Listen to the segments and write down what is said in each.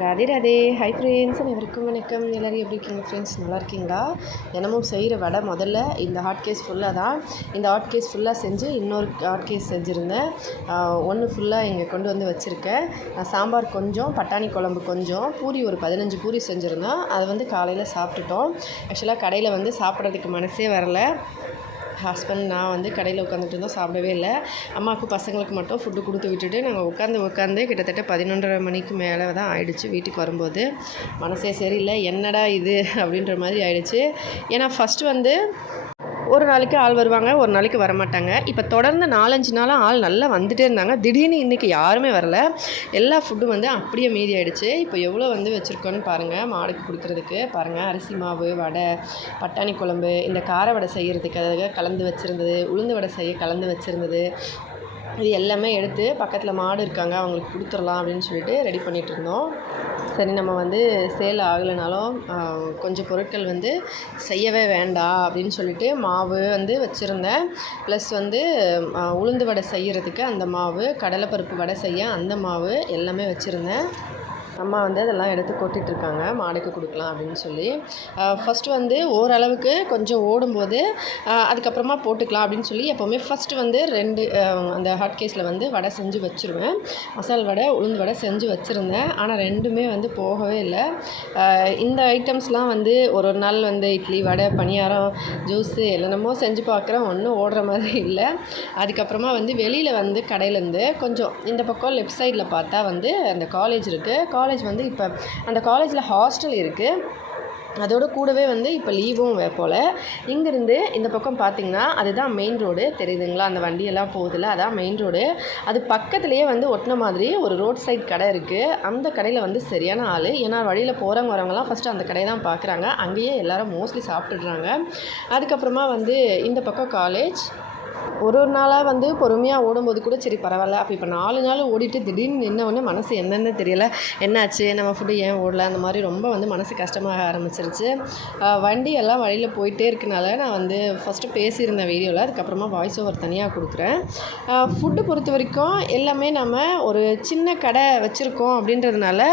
Radhe Radhe. Hi friends, அனைவருக்கும் வணக்கம். எல்லோரும் எப்படி இருக்கீங்க ஃப்ரெண்ட்ஸ்? நல்லா இருக்கீங்களா? தினமும் செய்கிற வடை முதல்ல இந்த ஹாட் கேஸ் ஃபுல்லாக தான். இந்த ஹாட் கேஸ் ஃபுல்லாக செஞ்சு இன்னொரு ஹாட் கேஸ் செஞ்சுருந்தேன். ஒன்று ஃபுல்லாக இங்கே கொண்டு வந்து வச்சுருக்கேன். சாம்பார் கொஞ்சம், பட்டாணி குழம்பு கொஞ்சம், பூரி ஒரு 15 பூரி செஞ்சுருந்தோம். அதை வந்து காலையில் சாப்பிட்டுட்டோம். ஆக்சுவலாக கடையில் வந்து சாப்பிட்றதுக்கு மனசே வரல. ஹஸ்பண்ட் நான் வந்து கடையில் உட்காந்துட்டு இருந்தோம், சாப்பிடவே இல்லை. அம்மாவுக்கு பசங்களுக்கு மட்டும் ஃபுட்டு கொடுத்து விட்டுட்டு நாங்கள் உட்காந்து கிட்டத்தட்ட 11:30 மணிக்கு மேலே தான் ஆயிடுச்சு. வீட்டுக்கு வரும்போது மனசே சரியில்லை, என்னடா இது அப்படின்ற மாதிரி ஆயிடுச்சு. ஏன்னா ஃபஸ்ட்டு வந்து ஒரு நாளைக்கு ஆள் வருவாங்க, ஒரு நாளைக்கு வரமாட்டாங்க. இப்போ தொடர்ந்து 4-5 நாளாக ஆள் நல்லா வந்துகிட்டே இருந்தாங்க. திடீர்னு இன்றைக்கி யாருமே வரல. எல்லா ஃபுட்டும் வந்து அப்படியே மீதி ஆகிடுச்சு. இப்போ எவ்வளோ வந்து வச்சுருக்கோன்னு பாருங்கள். மாடுக்கு கொடுக்குறதுக்கு பாருங்கள், அரிசி மாவு, வடை, பட்டாணி குழம்பு, இந்த கார வடை செய்கிறதுக்காக கலந்து வச்சுருந்தது, உளுந்து வடை செய்ய கலந்து வச்சுருந்தது, இது எல்லாமே எடுத்து பக்கத்தில் மாடு இருக்காங்க அவங்களுக்கு கொடுத்துடலாம் அப்படின்னு சொல்லிட்டு ரெடி பண்ணிகிட்டு இருந்தோம். சரி, நம்ம வந்து சேல் ஆகலைனாலும் கொஞ்சம் பொருட்கள் வந்து செய்யவே வேண்டாம் அப்படின்னு சொல்லிட்டு மாவு வந்து வச்சுருந்தேன். ப்ளஸ் வந்து உளுந்து வடை செய்கிறதுக்கு அந்த மாவு, கடலைப்பருப்பு வடை செய்ய அந்த மாவு எல்லாமே வச்சுருந்தேன். அம்மா வந்து அதெல்லாம் எடுத்து கொட்டிகிட்ருக்காங்க, மாடுக்கு கொடுக்கலாம் அப்படின்னு சொல்லி. ஃபஸ்ட்டு வந்து ஓரளவுக்கு கொஞ்சம் ஓடும்போது அதுக்கப்புறமா போட்டுக்கலாம் அப்படின்னு சொல்லி எப்போவுமே ஃபஸ்ட்டு வந்து 2 அந்த ஹாட் கேஸில் வந்து வடை செஞ்சு வச்சுருவேன். மசால் வடை, உளுந்து வடை செஞ்சு வச்சுருந்தேன். ஆனால் 2மே வந்து போகவே இல்லை. இந்த ஐட்டம்ஸ்லாம் வந்து ஒரு நாள் வந்து இட்லி, வடை, பணியாரம், ஜூஸு என்னென்னமோ செஞ்சு பார்க்குறேன், ஒன்றும் ஓடுற மாதிரி இல்லை. அதுக்கப்புறமா வந்து வெளியில் வந்து கடையிலேருந்து கொஞ்சம் இந்த பக்கம் லெஃப்ட் சைடில் பார்த்தா வந்து அந்த காலேஜ் இருக்குது. காலேஜ் வந்து இப்போ அந்த காலேஜில் ஹாஸ்டல் இருக்குது. அதோட கூடவே வந்து இப்போ லீவும் போல். இங்கேருந்து இந்த பக்கம் பார்த்திங்கன்னா அதுதான் மெயின் ரோடு தெரியுதுங்களா? அந்த வண்டியெல்லாம் போகுதில்ல, அதான் மெயின் ரோடு. அது பக்கத்துலேயே வந்து ஒட்டின மாதிரி ஒரு ரோட் சைட் கடை இருக்குது. அந்த கடையில் வந்து சரியான ஆள். ஏன்னா வழியில் போகிறவங்க வரவங்கலாம் ஃபஸ்ட்டு அந்த கடையை தான் பார்க்குறாங்க. அங்கேயே எல்லோரும் மோஸ்ட்லி சாப்பிட்டுடுறாங்க. அதுக்கப்புறமா வந்து இந்த பக்கம் காலேஜ். ஒரு நாளாக வந்து பொறுமையாக ஓடும்போது கூட சரி பரவாயில்ல. அப்போ இப்போ 4 நாள் ஓடிட்டு திடீர்னு நின்னவுடனே மனசு என்னென்னு தெரியலை, என்னாச்சு நம்ம ஃபுட்டு ஏன் ஓடல, அந்த மாதிரி ரொம்ப வந்து மனசு கஷ்டமாக ஆரம்பிச்சிருச்சு. வண்டி எல்லாம் வழியில் போயிட்டே இருக்கனால நான் வந்து ஃபஸ்ட்டு பேசியிருந்தேன் வீடியோவில், அதுக்கப்புறமா வாய்ஸ் ஓவர் தனியாக கொடுக்குறேன். ஃபுட்டு பொறுத்த வரைக்கும் எல்லாமே நம்ம ஒரு சின்ன கடை வச்சுருக்கோம் அப்படின்றதுனால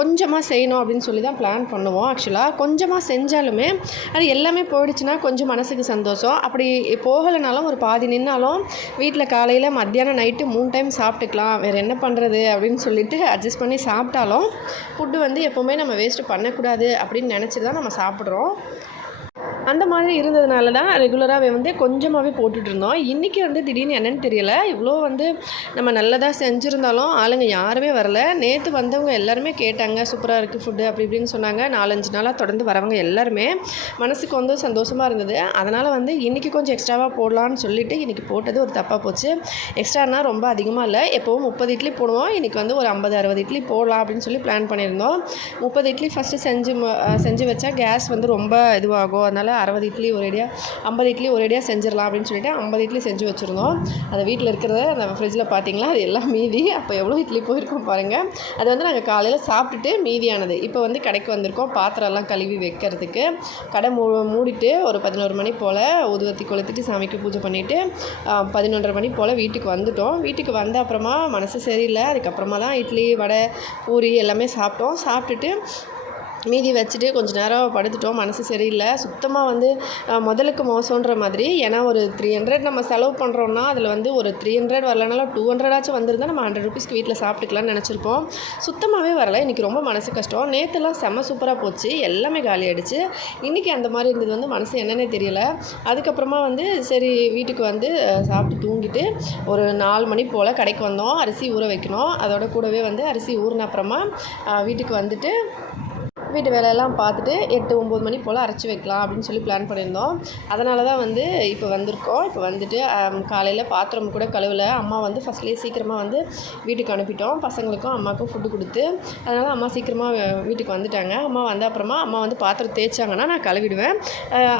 கொஞ்சமாக செய்யணும் அப்படின்னு சொல்லி தான் பிளான் பண்ணுவோம். ஆக்சுவலாக கொஞ்சமாக செஞ்சாலுமே அது எல்லாமே போயிடுச்சுன்னா கொஞ்சம் மனசுக்கு சந்தோஷம். அப்படி போகலைனாலும் ஒரு பாதி நின்னாலும் வீட்டில் காலையில், மத்தியானம், நைட்டு 3 டைம் சாப்பிட்டுக்கலாம், வேறு என்ன பண்ணுறது அப்படின்னு சொல்லிட்டு அட்ஜஸ்ட் பண்ணி சாப்பிட்டாலும் ஃபுட்டு வந்து எப்போவுமே நம்ம வேஸ்ட்டு பண்ணக்கூடாது அப்படின்னு நினச்சிட்டு தான் நம்ம சாப்பிட்றோம். அந்த மாதிரி இருந்ததுனால தான் ரெகுலராகவே வந்து கொஞ்சமாகவே போட்டுட்ருந்தோம். இன்றைக்கி வந்து திடீர்னு என்னென்னு தெரியல, இவ்வளோ வந்து நம்ம நல்லதாக செஞ்சுருந்தாலும் ஆளுங்க யாருமே வரல. நேற்று வந்தவங்க எல்லாருமே கேட்டாங்க, சூப்பராக இருக்குது ஃபுட்டு அப்படி இப்படின்னு சொன்னாங்க. 4-5 நாளாக தொடர்ந்து வரவங்க எல்லாருமே மனசுக்கு வந்து சந்தோஷமாக இருந்தது. அதனால் வந்து இன்றைக்கி கொஞ்சம் எக்ஸ்ட்ராவாக போடலான்னு சொல்லிவிட்டு இன்றைக்கி போட்டது ஒரு தப்பாக போச்சு. எக்ஸ்ட்ரானா ரொம்ப அதிகமாக இல்லை, எப்போவும் 30 இட்லி போடுவோம். இன்றைக்கி வந்து ஒரு 50-60 இட்லி போடலாம் அப்படின்னு சொல்லி பிளான் பண்ணியிருந்தோம். 30 இட்லி ஃபஸ்ட்டு செஞ்சு வச்சா கேஸ் வந்து ரொம்ப இதுவாகும். அதனால் 60 இட்லி ஒரேடியாக 50 இட்லி ஒரேடியாக செஞ்சிடலாம் அப்படின்னு சொல்லிட்டு 50 இட்லி செஞ்சு வச்சுருந்தோம். அதை வீட்டில் இருக்கிறத அந்த ஃப்ரிட்ஜில் பார்த்தீங்களா, அது எல்லாம் மீதி. அப்போ எவ்வளோ இட்லி போயிருக்கோம் பாருங்கள். அது வந்து நாங்கள் காலையில் சாப்பிட்டுட்டு மீதியானது. இப்போ வந்து கடைக்கு வந்திருக்கோம் பாத்திரம்லாம் கழுவி வைக்கிறதுக்கு. கடை மூடிட்டு ஒரு 11 மணி போல் ஊதுவத்தி கொளுத்திட்டு சாமிக்கு பூஜை பண்ணிவிட்டு 11:30 மணி போல் வீட்டுக்கு வந்துட்டோம். வீட்டுக்கு வந்த அப்புறமா மனசு சரியில்லை. அதுக்கப்புறமா தான் இட்லி, வடை, பூரி எல்லாமே சாப்பிட்டோம். சாப்பிட்டுட்டு மீதி வச்சுட்டு கொஞ்சம் நேரம் படுத்துட்டோம். மனசு சரியில்லை சுத்தமாக. வந்து முதலுக்கு மோசன்ற மாதிரி. ஏன்னா ஒரு 300 நம்ம செலவு பண்ணுறோன்னா அதில் வந்து ஒரு 300 வரலனாலும் 200 வந்திருந்தால் நம்ம 100 ருபீஸ்க்கு வீட்டில் சாப்பிட்டுக்கலாம்னு நினச்சிருப்போம். சுத்தமாகவே வரலை. இன்றைக்கி ரொம்ப மனசு கஷ்டம். நேற்றுலாம் செம்ம சூப்பராக போச்சு, எல்லாமே காலி ஆகிடுச்சு. இன்றைக்கி அந்த மாதிரி இருந்தது வந்து மனசு என்னன்னே தெரியல. அதுக்கப்புறமா வந்து சரி வீட்டுக்கு வந்து சாப்பிட்டு தூங்கிட்டு ஒரு 4 மணி போல் கடைக்கு வந்தோம். அரிசி ஊற வைக்கணும். அதோட கூடவே வந்து அரிசி ஊறின அப்புறமா வீட்டுக்கு வந்துட்டு வீட்டு வேலையெல்லாம் பார்த்துட்டு 8-9 மணி போல் அரைச்சி வைக்கலாம் அப்படின்னு சொல்லி பிளான் பண்ணியிருந்தோம். அதனால தான் வந்து இப்போ வந்திருக்கோம். இப்போ வந்துட்டு காலையில் பாத்திரம் கூட கழுவலை. அம்மா வந்து ஃபஸ்ட்லேயே சீக்கிரமாக வந்து வீட்டுக்கு அனுப்பிட்டோம். பசங்களுக்கும் அம்மாவுக்கும் ஃபுட்டு கொடுத்து. அதனால் அம்மா சீக்கிரமாக வீட்டுக்கு வந்துட்டாங்க. அம்மா வந்த அப்புறமா அம்மா வந்து பாத்திரம் தேய்ச்சாங்கன்னா நான் கழுவிடுவேன்.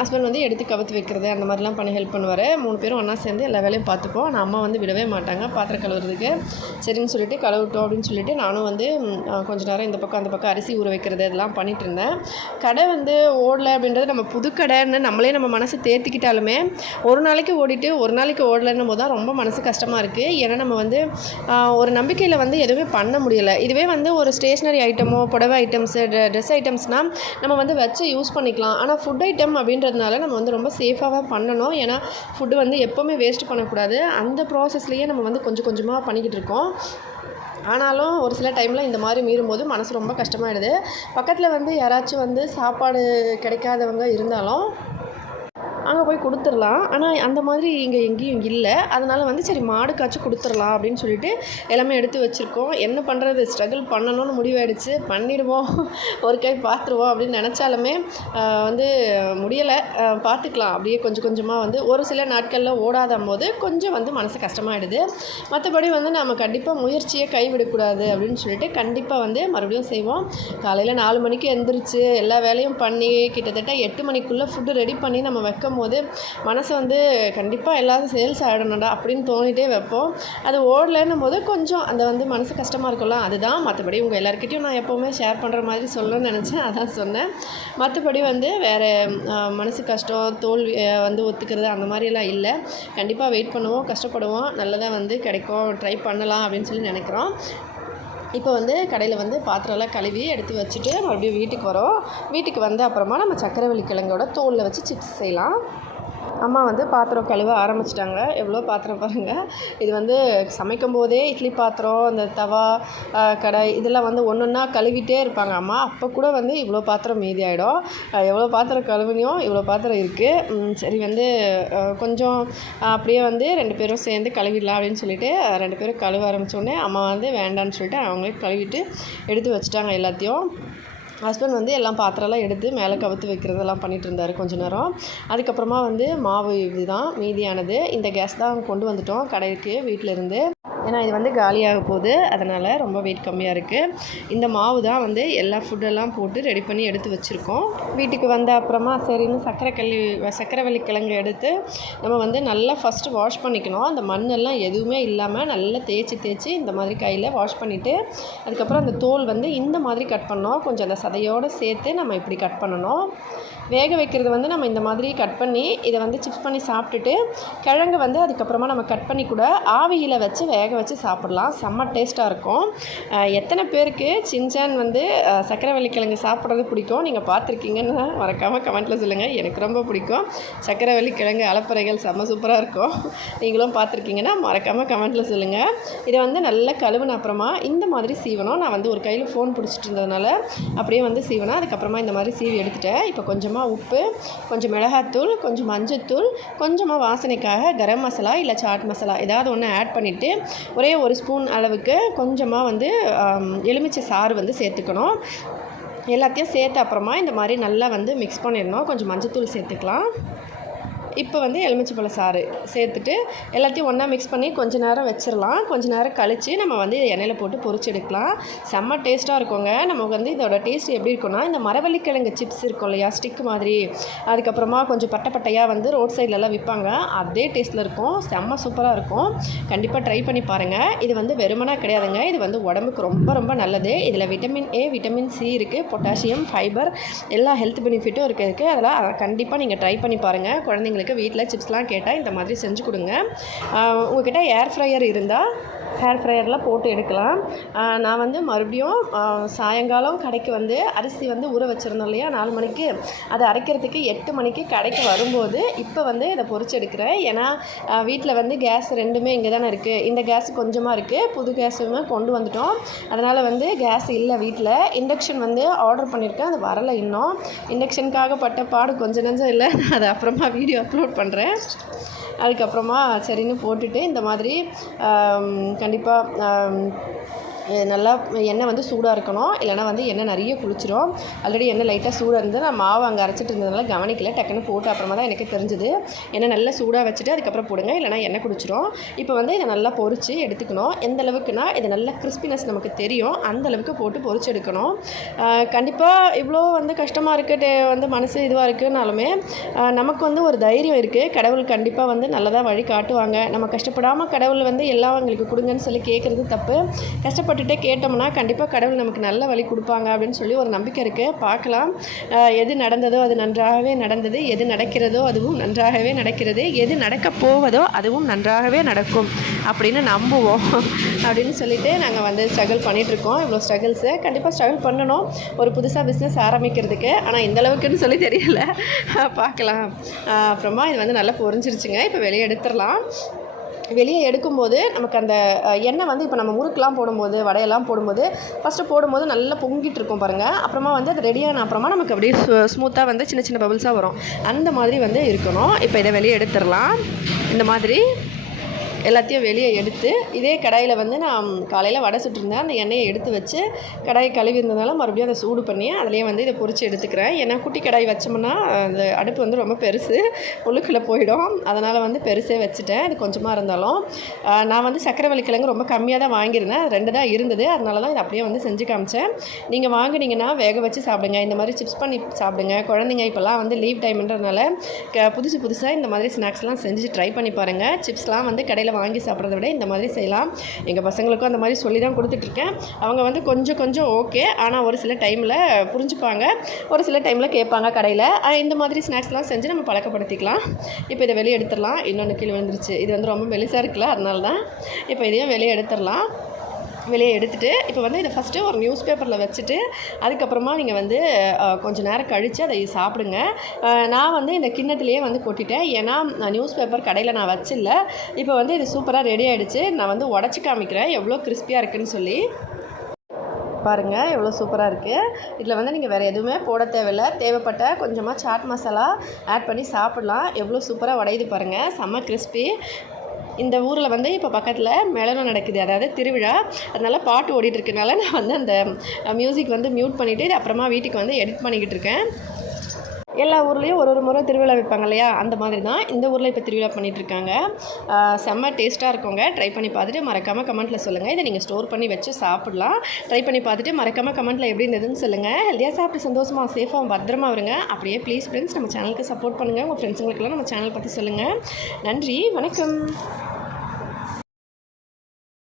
ஹஸ்பண்ட் வந்து எடுத்து கவுத்து வைக்கிறது அந்த மாதிரிலாம் பண்ணி ஹெல்ப் பண்ணுவார். 3 பேரும் ஒன்றா சேர்ந்து எல்லா வேலையும் பார்த்துப்போம். ஆனால் அம்மா வந்து விடவே மாட்டாங்க பாத்திரம் கழுவுறதுக்கு. சரின்னு சொல்லிட்டு கழுவிட்டோம் அப்படின்னு சொல்லிட்டு நானும் வந்து கொஞ்சம் நேரம் இந்த பக்கம் அந்த பக்கம் அரிசி ஊற வைக்கிறது அதெல்லாம் பண்ணிகிட்டு இருந்தேன். கடை வந்து ஓடலை அப்படின்றது நம்ம புது கடைன்னு நம்மளே நம்ம மனசு தேர்த்திக்கிட்டாலுமே ஒரு நாளைக்கு ஓடிட்டு ஒரு நாளைக்கு ஓடலைன்னும் போது தான் ரொம்ப மனசு கஷ்டமாக இருக்குது. ஏன்னா நம்ம வந்து ஒரு நம்பிக்கையில் வந்து எதுவுமே பண்ண முடியலை. இதுவே வந்து ஒரு ஸ்டேஷ்னரி ஐட்டமோ புடவை ஐட்டம்ஸு ட்ரெஸ் ஐட்டம்ஸ்னால் நம்ம வந்து வச்சு யூஸ் பண்ணிக்கலாம். ஆனால் ஃபுட் ஐட்டம் அப்படின்றதுனால நம்ம வந்து ரொம்ப சேஃபாக தான் பண்ணணும். ஏன்னா ஃபுட்டு வந்து எப்போவுமே வேஸ்ட் பண்ணக்கூடாது. அந்த ப்ராசஸ்லேயே நம்ம வந்து கொஞ்சம் கொஞ்சமாக பண்ணிக்கிட்டு இருக்கோம். ஆனாலும் ஒரு சில டைமில் இந்த மாதிரி மீறும்போது மனசு ரொம்ப கஷ்டமாயிடுது. பக்கத்தில் வந்து யாராச்சும் வந்து சாப்பாடு கிடைக்காதவங்க இருந்தாலும் அங்கே போய் கொடுத்துடலாம். ஆனால் அந்த மாதிரி இங்கே எங்கேயும் இல்லை. அதனால் வந்து சரி மாடுக்காச்சும் கொடுத்துடலாம் அப்படின்னு சொல்லிட்டு எல்லாமே எடுத்து வச்சுருக்கோம். என்ன பண்ணுறது, ஸ்ட்ரகிள் பண்ணணும்னு முடிவாயிடுச்சு. பண்ணிடுவோம், ஒரு கை பார்த்துருவோம் அப்படின்னு நினச்சாலுமே வந்து முடியலை. பார்த்துக்கலாம் அப்படியே கொஞ்சம் கொஞ்சமாக வந்து ஒரு சில நாட்களில் ஓடாத போது கொஞ்சம் வந்து மனசு கஷ்டமாயிடுது. மற்றபடி வந்து நம்ம கண்டிப்பாக முயற்சியை கைவிடக்கூடாது அப்படின்னு சொல்லிட்டு கண்டிப்பாக வந்து மறுபடியும் செய்வோம். காலையில் 4 மணிக்கு எழுந்திரிச்சு எல்லா வேலையும் பண்ணி கிட்டத்தட்ட 8 மணிக்குள்ளே ஃபுட்டு ரெடி பண்ணி நம்ம வைக்கும் போது மனசு வந்து கண்டிப்பாக எல்லாரும் சேல்ஸ் ஆகிடணும்டா அப்படின்னு தோணிகிட்டே வைப்போம். அது ஓடலைன்னும் போது கொஞ்சம் அந்த வந்து மனசு கஷ்டமாக இருக்கலாம். அதுதான். மற்றபடி உங்கள் எல்லாருக்கிட்டையும் நான் எப்போவுமே ஷேர் பண்ணுற மாதிரி சொல்லணும்னு நினச்சேன், அதான் சொன்னேன். மற்றபடி வந்து வேறு மனசு கஷ்டம் தோல்வி வந்து ஒத்துக்கிறது அந்த மாதிரியெல்லாம் இல்லை. கண்டிப்பாக வெயிட் பண்ணுவோம், கஷ்டப்படுவோம், நல்லதாக வந்து கிடைக்கும், ட்ரை பண்ணலாம் அப்படின்னு சொல்லி நினைக்கிறோம். இப்போ வந்து கடையில் வந்து பாத்திரம்லாம் கழுவி எடுத்து வச்சுட்டு மறுபடியும் வீட்டுக்கு வரோம். வீட்டுக்கு வந்து அப்புறமா நம்ம சக்கரவள்ளி கிழங்கோட தோலில் வச்சு சிப்ஸ் செய்யலாம். அம்மா வந்து பாத்திரம் கழுவ ஆரம்பிச்சிட்டாங்க. எவ்வளோ பாத்திரம் பாருங்கள். இது வந்து சமைக்கும் போதே இட்லி பாத்திரம், இந்த தவா, கடை இதெல்லாம் வந்து ஒன்று ஒன்றா கழுவிட்டே இருப்பாங்க அம்மா. அப்போ கூட வந்து இவ்வளோ பாத்திரம் மீதி ஆகிடும். எவ்வளோ பாத்திரம் கழுவினியும் இவ்வளோ பாத்திரம் இருக்குது. சரி வந்து கொஞ்சம் அப்படியே வந்து 2 பேரும் சேர்ந்து கழுவிடலாம் அப்படின்னு சொல்லிட்டு 2 பேரும் கழுவ ஆரம்பித்தோடனே அம்மா வந்து வேண்டான்னு சொல்லிட்டு அவங்களே கழுவிட்டு எடுத்து வச்சுட்டாங்க எல்லாத்தையும். ஹஸ்பண்ட் வந்து எல்லாம் பாத்திரம்லாம் எடுத்து மேலே கவுத்து வைக்கிறதெல்லாம் பண்ணிகிட்டு இருந்தார் கொஞ்ச நேரம். அதுக்கப்புறமா வந்து மாவு இதுதான் மீதியானது. இந்த கேஸ் தான் கொண்டு வந்துட்டோம் கடைக்கு வீட்டிலேருந்து. ஏன்னா இது வந்து காலியாக போகுது, அதனால் ரொம்ப வெயிட் கம்மியாக இருக்குது. இந்த மாவு தான் வந்து எல்லா ஃபுட்டெல்லாம் போட்டு ரெடி பண்ணி எடுத்து வச்சுருக்கோம். வீட்டுக்கு வந்த அப்புறமா சரின்னு சக்கரவள்ளி கிழங்கு எடுத்து நம்ம வந்து நல்லா ஃபஸ்ட்டு வாஷ் பண்ணிக்கணும். அந்த மண்ணெல்லாம் எதுவுமே இல்லாமல் நல்லா தேய்ச்சி இந்த மாதிரி கையில் வாஷ் பண்ணிவிட்டு அதுக்கப்புறம் அந்த தோல் வந்து இந்த மாதிரி கட் பண்ணோம். கொஞ்சம் அந்த சதையோடு சேர்த்து நம்ம இப்படி கட் பண்ணணும். வேக வைக்கிறது வந்து நம்ம இந்த மாதிரி கட் பண்ணி இதை வந்து சிப்ஸ் பண்ணி சாப்பிட்டுட்டு கிழங்கு வந்து அதுக்கப்புறமா நம்ம கட் பண்ணி கூட ஆவியில் வச்சு வேக வச்சு சாப்பிடலாம். செம்ம டேஸ்ட்டாக இருக்கும். எத்தனை பேருக்கு சின்சான் வந்து சக்கரவள்ளி கிழங்கு சாப்பிட்றது பிடிக்கும், நீங்கள் பார்த்துருக்கீங்கன்னு மறக்காமல் கமெண்ட்டில் சொல்லுங்கள். எனக்கு ரொம்ப பிடிக்கும். சக்கரவள்ளி கிழங்கு அலப்பறைகள் செம்ம சூப்பராக இருக்கும். நீங்களும் பார்த்துருக்கீங்கன்னா மறக்காமல் கமெண்ட்டில் சொல்லுங்கள். இதை வந்து நல்லா கழுவுன அப்புறமா இந்த மாதிரி சீவணும். நான் வந்து ஒரு கையில் ஃபோன் பிடிச்சிட்டு இருந்ததுனால அப்படியே வந்து சீவனா. அதுக்கப்புறமா இந்த மாதிரி சீவி எடுத்துட்டேன். இப்போ கொஞ்சமாக உப்பு, கொஞ்சம் மிளகாத்தூள், கொஞ்சம் மஞ்சத்தூள், கொஞ்சமாக வாசனைக்காக கரம் மசாலா இல்லை சாட் மசாலா ஏதாவது ஒன்று ஆட் பண்ணிவிட்டு ஒரே 1 ஸ்பூன் அளவுக்கு கொஞ்சமாக வந்து எலுமிச்சை சாறு வந்து சேர்த்துக்கணும். எல்லாத்தையும் சேர்த்த அப்புறமா இந்த மாதிரி நல்லா வந்து மிக்ஸ் பண்ணிடணும். கொஞ்சம் மஞ்சத்தூள் சேர்த்துக்கலாம். இப்போ வந்து எலுமிச்சைப்பழ சாறு சேர்த்துட்டு எல்லாத்தையும் ஒன்றா மிக்ஸ் பண்ணி கொஞ்சம் நேரம் வச்சிடலாம். கொஞ்சம் நேரம் கழித்து நம்ம வந்து எண்ணெயில் போட்டு பொரிச்சு எடுக்கலாம். செம்ம டேஸ்ட்டாக இருக்குங்க. நமக்கு வந்து இதோட டேஸ்ட் எப்படி இருக்குன்னா, இந்த மரவள்ளிக்கிழங்கு சிப்ஸ் இருக்கும் இல்லையா, ஸ்டிக் மாதிரி, அதுக்கப்புறமா கொஞ்சம் பட்டையாக வந்து ரோட் சைட்லலாம் விற்பாங்க, அதே டேஸ்ட்டில் இருக்கும். செம்ம சூப்பராக இருக்கும். கண்டிப்பாக ட்ரை பண்ணி பாருங்கள். இது வந்து வெறுமனா கிடையாதுங்க, இது வந்து உடம்புக்கு ரொம்ப ரொம்ப நல்லது. இதில் விட்டமின் ஏ, விட்டமின் சி இருக்குது, பொட்டாசியம், ஃபைபர், எல்லா ஹெல்த் பெனிஃபிட்டும் இருக்குது. அதெல்லாம் கண்டிப்பாக நீங்கள் ட்ரை பண்ணி பாருங்கள். குழந்தைங்களுக்கு வீட்டில் சிப்ஸ்லாம் கேட்டால் இந்த மாதிரி செஞ்சு கொடுங்க. உங்கள்கிட்ட ஏர் ஃப்ரையர் இருந்தால் ஹேர் ஃப்ரையரில் போட்டு எடுக்கலாம். நான் வந்து மறுபடியும் சாயங்காலம் கடைக்கு வந்து அரிசி வந்து ஊற வச்சுருந்தோம் இல்லையா 4 மணிக்கு, அதை அரைக்கிறதுக்கு 8 மணிக்கு கடைக்கு வரும்போது இப்போ வந்து இதை பொரிச்சு எடுக்கிறேன். ஏன்னா வீட்டில் வந்து கேஸ் 2மே இங்கே தானே இருக்குது. இந்த கேஸ் கொஞ்சமாக இருக்குது, புது கேஸுமே கொண்டு வந்துட்டோம். அதனால் வந்து கேஸ் இல்லை வீட்டில். இண்டக்ஷன் வந்து ஆர்டர் பண்ணியிருக்கேன், அது வரலை இன்னும். இண்டக்ஷனுக்காக பட்ட பாடு கொஞ்சம் நெஞ்சம் இல்லை. அதை அப்புறமா வீடியோ அப்லோட் பண்ணுறேன். அதுக்கப்புறமா சரின்னு போட்டுட்டு இந்த மாதிரி கண்டிப்பாக நல்லா எண்ணெய் வந்து சூடாக இருக்கணும், இல்லைனா வந்து எண்ணெய் நிறைய குளிச்சிடும். ஆல்ரெடி எண்ணெய் லைட்டாக சூடாக இருந்து நான் மாவு அங்கே அரைச்சிட்டு இருந்ததுனால கவனிக்கல, டக்குன்னு போட்டு அப்புறமா தான் எனக்கு தெரிஞ்சுது. எண்ணெய் நல்லா சூடாக வச்சுட்டு அதுக்கப்புறம் போடுங்க, இல்லைனா எண்ணெய் குடிச்சிடும். இப்போ வந்து இதை நல்லா பொரித்து எடுத்துக்கணும். எந்த அளவுக்குனா இது நல்லா கிறிஸ்பினஸ் நமக்கு தெரியும், அந்த அளவுக்கு போட்டு பொரிச்சு எடுக்கணும். கண்டிப்பாக இவ்வளோ வந்து கஷ்டமாக இருக்குது, வந்து மனசு இதுவாக இருக்குனாலுமே நமக்கு வந்து ஒரு தைரியம் இருக்குது. கடவுள் கண்டிப்பாக வந்து நல்லதாக வழி காட்டுவாங்க. நம்ம கஷ்டப்படாமல் கடவுள் வந்து எல்லாம் எங்களுக்கு கொடுங்கன்னு சொல்லி கேட்குறது தப்பு. கஷ்டப்பட்டு போட்டுகிட்டே கேட்டோம்னா கண்டிப்பாக கடவுள் நமக்கு நல்ல வழி கொடுப்பாங்க அப்படின்னு சொல்லி ஒரு நம்பிக்கை இருக்குது. பார்க்கலாம். எது நடந்ததோ அது நன்றாகவே நடந்தது, எது நடக்கிறதோ அதுவும் நன்றாகவே நடக்கிறது, எது நடக்கப் போவதோ அதுவும் நன்றாகவே நடக்கும் அப்படின்னு நம்புவோம் அப்படின்னு சொல்லிட்டு நாங்கள் வந்து ஸ்ட்ரகிள் பண்ணிகிட்ருக்கோம். இவ்வளோ ஸ்ட்ரகிள்ஸு கண்டிப்பாக ஸ்ட்ரகிள் பண்ணணும் ஒரு புதுசாக பிஸ்னஸ் ஆரம்பிக்கிறதுக்கு. ஆனால் இந்த அளவுக்குன்னு சொல்லி தெரியல, பார்க்கலாம். அப்புறமா இது வந்து நல்லா பொரிஞ்சிருச்சுங்க. இப்போ வெளியே எடுத்துடலாம். வெளியே எடுக்கும்போது நமக்கு அந்த எண்ணெய் வந்து இப்போ நம்ம முறுக்கெலாம் போடும்போது, வடையெல்லாம் போடும்போது ஃபஸ்ட்டு போடும்போது நல்லா பொங்கிட்டு இருக்கும் பாருங்கள். அப்புறமா வந்து அது ரெடியான அப்புறமா நமக்கு அப்படியே ஸ்மூத்தாக வந்து சின்ன சின்ன பபிள்ஸாக வரும். அந்த மாதிரி வந்து இருக்கணும். இப்போ இதை வெளியே எடுத்துடலாம். இந்த மாதிரி எல்லாத்தையும் வெளியே எடுத்து இதே கடாயில் வந்து நான் காலையில் வடை சுட்டிருந்தேன். அந்த எண்ணெயை எடுத்து வச்சு கடாயை கழுவி இருந்ததுனால மறுபடியும் அதை சூடு பண்ணி அதிலேயே வந்து இதை பொரித்து எடுத்துக்கிறேன். ஏன்னா குட்டி கடாய் வச்சோம்னா அந்த அடுப்பு வந்து ரொம்ப பெருசு, உள்ளுக்குள்ளே போயிடும். அதனால் வந்து பெருசே வச்சுட்டேன். இது கொஞ்சமாக இருந்தாலும் நான் வந்து சக்கரவள்ளி கிழங்கு ரொம்ப கம்மியாக தான் வாங்கியிருந்தேன். 2 தான் இருந்தது. அதனால தான் இதை அப்படியே வந்து செஞ்சு காமிச்சேன். நீங்கள் வாங்கினீங்கன்னா வேக வச்சு சாப்பிடுங்க. இந்த மாதிரி சிப்ஸ் பண்ணி சாப்பிடுங்க. குழந்தைங்க இப்போல்லாம் வந்து லீவ் டைம்ன்றதுனால புதுசாக இந்த மாதிரி ஸ்நாக்ஸ்லாம் செஞ்சு ட்ரை பண்ணி பாருங்கள். சிப்ஸ்லாம் வந்து கடையில் வாங்கி சாப்பிட்றத விட இந்த மாதிரி செய்யலாம். எங்கள் பசங்களுக்கும் அந்த மாதிரி சொல்லி தான் கொடுத்துட்ருக்கேன். அவங்க வந்து கொஞ்சம் ஓகே, ஆனால் ஒரு சில டைமில் புரிஞ்சுப்பாங்க, ஒரு சில டைமில் கேட்பாங்க கடையில். இந்த மாதிரி ஸ்நாக்ஸ்லாம் செஞ்சு நம்ம பழக்கப்படுத்திக்கலாம். இப்போ இதை வெளியே எடுத்துடலாம். இன்னொன்று கீழே விழுந்துருச்சு. இது வந்து ரொம்ப மெலிசாக இருக்குல்ல, அதனால தான். இப்போ இதையும் வெளியே எடுத்துடலாம். வெளியே எடுத்துகிட்டு இப்போ வந்து இதை ஃபஸ்ட்டு ஒரு நியூஸ் பேப்பரில் வச்சுட்டு அதுக்கப்புறமா நீங்கள் வந்து கொஞ்சம் நேரம் கழித்து அதை சாப்பிடுங்க. நான் வந்து இந்த கிண்ணத்துலேயே வந்து கொட்டிட்டேன். ஏன்னா நியூஸ் பேப்பர் கடையில் நான் வச்சில்ல. இப்போ வந்து இது சூப்பராக ரெடி ஆகிடுச்சு. நான் வந்து உடச்சி காமிக்கிறேன் எவ்வளோ கிறிஸ்பியாக இருக்குதுன்னு சொல்லி. பாருங்கள் எவ்வளோ சூப்பராக இருக்குது. இதில் வந்து நீங்கள் வேறு எதுவுமே போட தேவையில்லை. தேவைப்பட்ட கொஞ்சமாக சாட் மசாலா ஆட் பண்ணி சாப்பிட்லாம். எவ்வளோ சூப்பராக உடையுது பாருங்கள், செம்ம கிறிஸ்பி. இந்த ஊரில் வந்து இப்போ பக்கத்தில் மேளனம் நடக்குது, அதாவது திருவிழா. அதனால் பாட்டு ஓடிட்டுருக்கனால நான் வந்து அந்த மியூசிக் வந்து மியூட் பண்ணிவிட்டு இது அப்புறமா வீட்டுக்கு வந்து எடிட் பண்ணிக்கிட்டு இருக்கேன். எல்லா ஊர்லேயும் ஒரு முறை திருவிழா வைப்பாங்க இல்லையா, அந்த மாதிரி தான் இந்த ஊரில் இப்போ திருவிழா பண்ணிகிட்ருக்காங்க. செம்ம டேஸ்ட்டாக இருக்குங்க. ட்ரை பண்ணி பார்த்துட்டு மறக்காமல் கமெண்ட்டில் சொல்லுங்கள். இதை நீங்கள் ஸ்டோர் பண்ணி வச்சு சாப்பிட்லாம். ட்ரை பண்ணி பார்த்துட்டு மறக்காமல் கமெண்ட்டில் எப்படி இருந்ததுன்னு சொல்லுங்கள். ஹெல்த்தியாக சாப்பிட்டு சந்தோஷமாக சேஃபாக பத்திரமா வருங்க. அப்படியே ப்ளீஸ் ஃப்ரெண்ட்ஸ் நம்ம சேனலுக்கு சப்போர்ட் பண்ணுங்கள். உங்கள் ஃப்ரெண்ட்ஸுங்களுக்கெல்லாம் நம்ம சேனல் பற்றி சொல்லுங்கள். நன்றி, வணக்கம்.